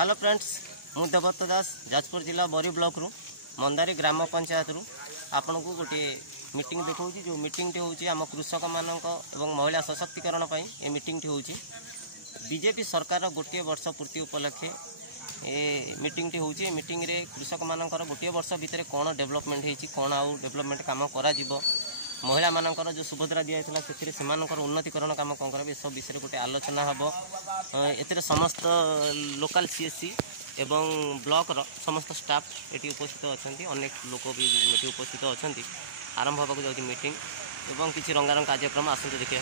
Hello friends, मु देवदत्त दास जाजपुर जिला बरी ब्लॉक रु मंदारी ग्राम पंचायत रु आपन को गोटे मीटिंग देखा जो मीटिंग हूँ आम कृषक मान महिला सशक्तिकरण ये मीटिंग हूँ बीजेपी सरकार गोटे वर्ष पूर्ति उपलक्षे ए मीटिंग हूँ मीटिंग रे कृषक मानकर गोटे वर्ष भितर कौन डेवलपमेंट होती कौन आउ डेवलपमेंट काम करा महिला मानकर जो सुभद्रा दिया से उन्नतिकरण काम कौन कर सब विषय गोटे आलोचना हम ए समस्त लोकल सीएससी एवं ब्लॉक रो समस्त स्टाफ ये उपस्थित अच्छा अनेक लोक भी ये उपस्थित अच्छा आरंभ होगा जाऊँगी मीटिंग एवं किसी रंगारंग कार्यक्रम आसते देखिए।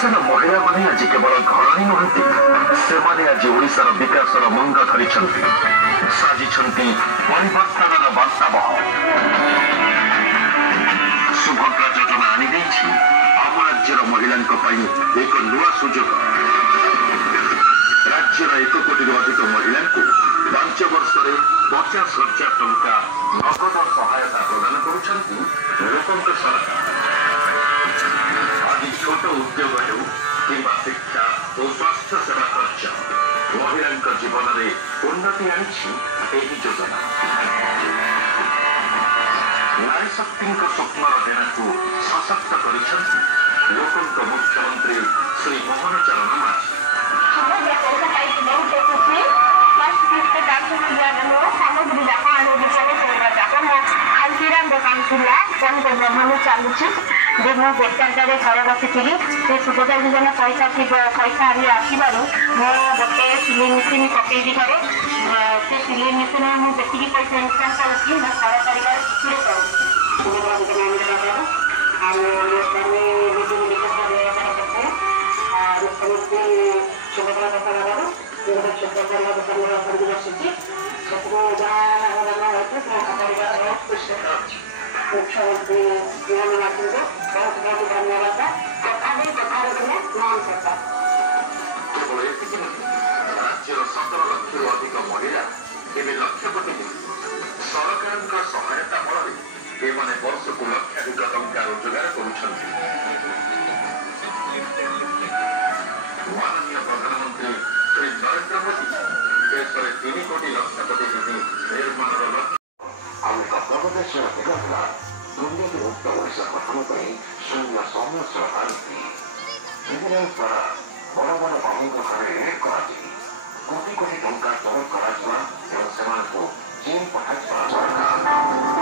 ओडिशार महिला माने आज केवल घरणी नुहति से आज ओडिशार विकासर मंग धरी साजिछन्ति परिवर्तनर वार्तावह शुभद्रा योजना आनी आम राज्यर महिला एक नुआ सुजोग राज्यर 1 कोटी अधिक महिला 5 वर्ष 50,000 टंका नगद सहायता प्रदान करुछन्ति लोकंक सरकार। आज छोट उद्योग हो कि शिक्षा और स्वास्थ्य सेवा खर्च महिला जीवन में उन्नति आनी योजना नारी शक्ति स्वप्नर डेणा को सशक्त कर मुख्यमंत्री श्री मोहन चरण माझी। सामग्री दोकान थिला पनीपरिया चलुची मो बेकारटारे घर बसी से सुभद्रा योजना पैसा पैसा आसबार मो गोटे सिलाई मेसीन पकईदी घरे से सिलाई मेसीन मुझे पैसा इनकम करुँगी मो सरकारी किसी सुभद्रा मुख्यमंत्री राज्यर 17 लाख अधिक महिला लक्षपति सरकार सहायता फल वर्ष को लक्षाधिक टंका रोजगार करुछन्ति। माननीय प्रधानमंत्री श्री नरेंद्र मोदी देश में 3 कोटी लक्षपति निर्माण प्रदेश दुर्नीति मुक्त ओडिशा गठन शून्य समय सरकार विजिलेंस द्वारा बड़ बड़ बाबू घर रेड कर कोटी कोटी टंका जबत कर जेल पठाई सरकार।